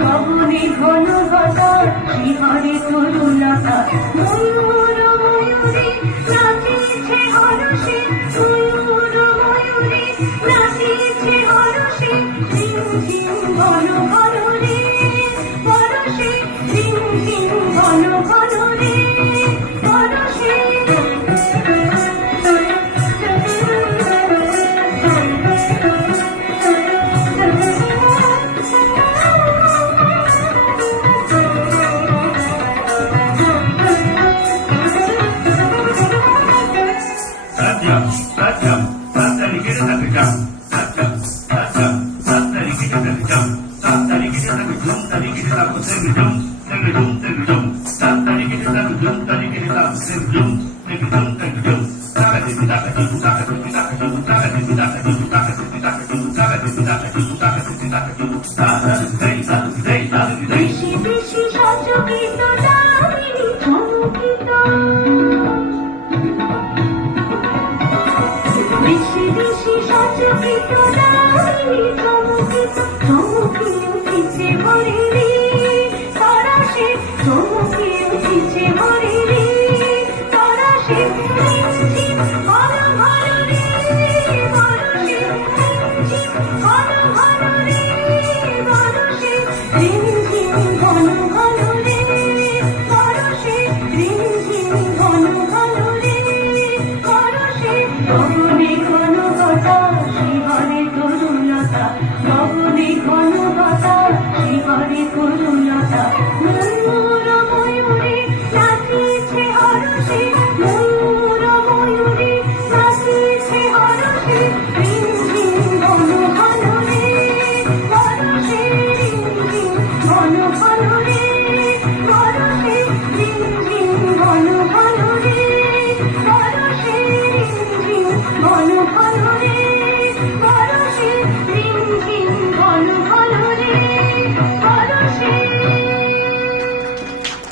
গগনে ঘন ঘটা শিহরে তরুলতা ময়ূর ময়ূরে নাচিছে হরষে ময়ূর ময়ূরে নাচিছে হরষে ঝিম ঝিম ঘন ঘন রে বরষে ঝিম ঝিম ঘন ঘন রে বরষে বেশি বেশি সচকিত দামিনী চমকিত বেশি বেশি সচকিত দামিনী চমকিত চমকি উঠিছে ভরে রে তরাসে চমকি উঠিছে ভরে রে তরাসে ঘন ঘন রে বরষে ঘন ঘন রে বরষে রিম ঝিম ঘন ঘন রে বরষে রিম ঝিম ঘন ঘন রে বরষে গগনে ঘন ঘটা শিহরে তরুলতা গগনে ঘন ঘটা শিহরে তরুলতা ময়ূর ময়ূরে নাচিছে হরষে ময়ূর ময়ূরে নাচিছে হরষে রিম ঝিম ঘন ঘন রে বরষে রিম ঝিম ঘন ঘন রে বরষে রিম ঝিম ঘন ঘন রে বরষে রিম ঝিম ঘন ঘন রে